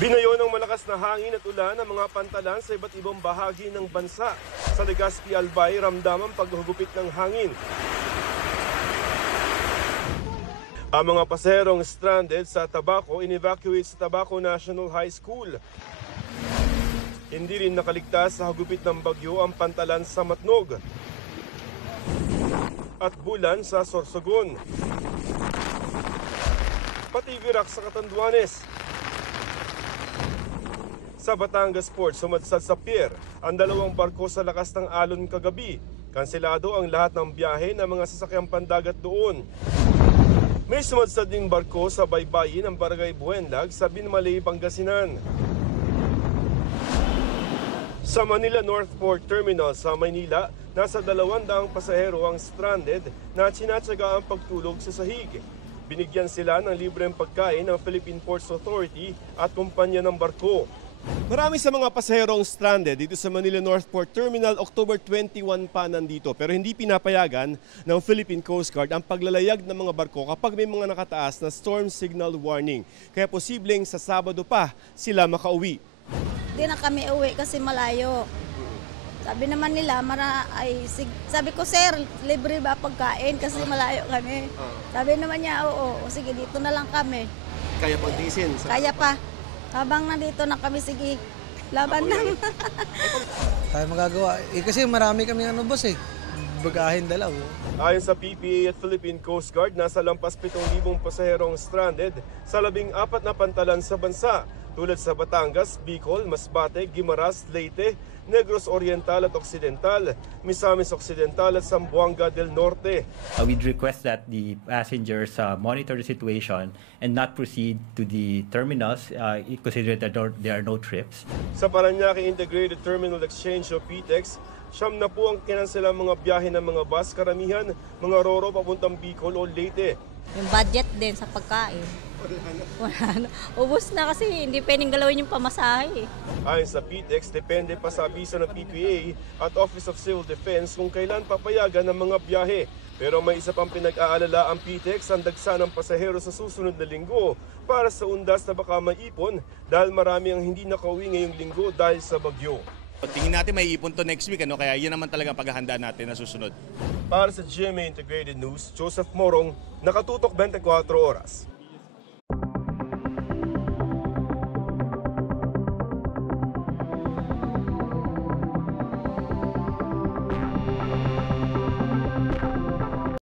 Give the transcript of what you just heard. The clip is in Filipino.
Binayo ng malakas na hangin at ulan ang mga pantalan sa iba't ibang bahagi ng bansa. Sa Legazpi, Albay, ramdam ang paghugupit ng hangin. Ang mga pasaherong stranded sa Tabaco in-evacuate sa Tabaco National High School. Hindi rin nakaligtas sa hagupit ng bagyo ang pantalan sa Matnog at Bulan sa Sorsogon. Pati Virac sa Catanduanes. Sa Batangas Port, sumadsad sa pier ang dalawang barko sa lakas ng alon kagabi. Kanselado ang lahat ng biyahe ng mga sasakyang pandagat doon. May sumadsad ding barko sa baybayin ng Barangay Buenlag sa Binmalay, Pangasinan. Sa Manila North Port Terminal sa Maynila, nasa 200 pasahero ang stranded na tsinatsaga ang pagtulog sa sahig. Binigyan sila ng libreng pagkain ng Philippine Ports Authority at kumpanya ng barko. Marami sa mga pasaherong stranded dito sa Manila North Port Terminal, October 21 pa nandito. Pero hindi pinapayagan ng Philippine Coast Guard ang paglalayag ng mga barko kapag may mga nakataas na storm signal warning. Kaya posibleng sa Sabado pa sila makauwi. Hindi na kami uwi kasi malayo. Sabi naman nila, sabi ko, sir, libre ba pagkain kasi malayo kami. Sabi naman niya, oo, sige, dito na lang kami. Kaya pang tiisin? Kaya pa. Habang nandito na kami, sige, laban lang. Tayo magagawa. Kasi marami kami boss bagahin dalaw. Ayon sa PPA at Philippine Coast Guard, nasa lampas 7,000 pasaherong stranded sa 14 na pantalan sa bansa. Tulad sa Batangas, Bicol, Masbate, Guimaras, Leyte, Negros Oriental at Occidental, Misamis Occidental at Zamboanga del Norte. We'd request that the passengers monitor the situation and not proceed to the terminals, considering that there are no trips. Sa Parañaque Integrated Terminal Exchange o PTEX, 9 na po ang kinanselang mga biyahe ng mga bus, karamihan mga roro papuntang Bicol o Leyte. Yung budget din sa pagkain. Wala na. Ubus na kasi hindi pwedeng galawin yung pamasahe. Ayon sa PTEX, depende pa sa abiso ng PPA at Office of Civil Defense kung kailan papayagan ng mga biyahe. Pero may isa pang pinag-aalala ang PTEX, ang dagsa ng pasahero sa susunod na linggo para sa undas na baka maipon dahil marami ang hindi nakauwi ngayong linggo dahil sa bagyo. Tingin natin may ipon to next week, kaya yan naman talaga ang paghahanda natin na susunod. Para sa GMA Integrated News, Joseph Morong, nakatutok 24 oras.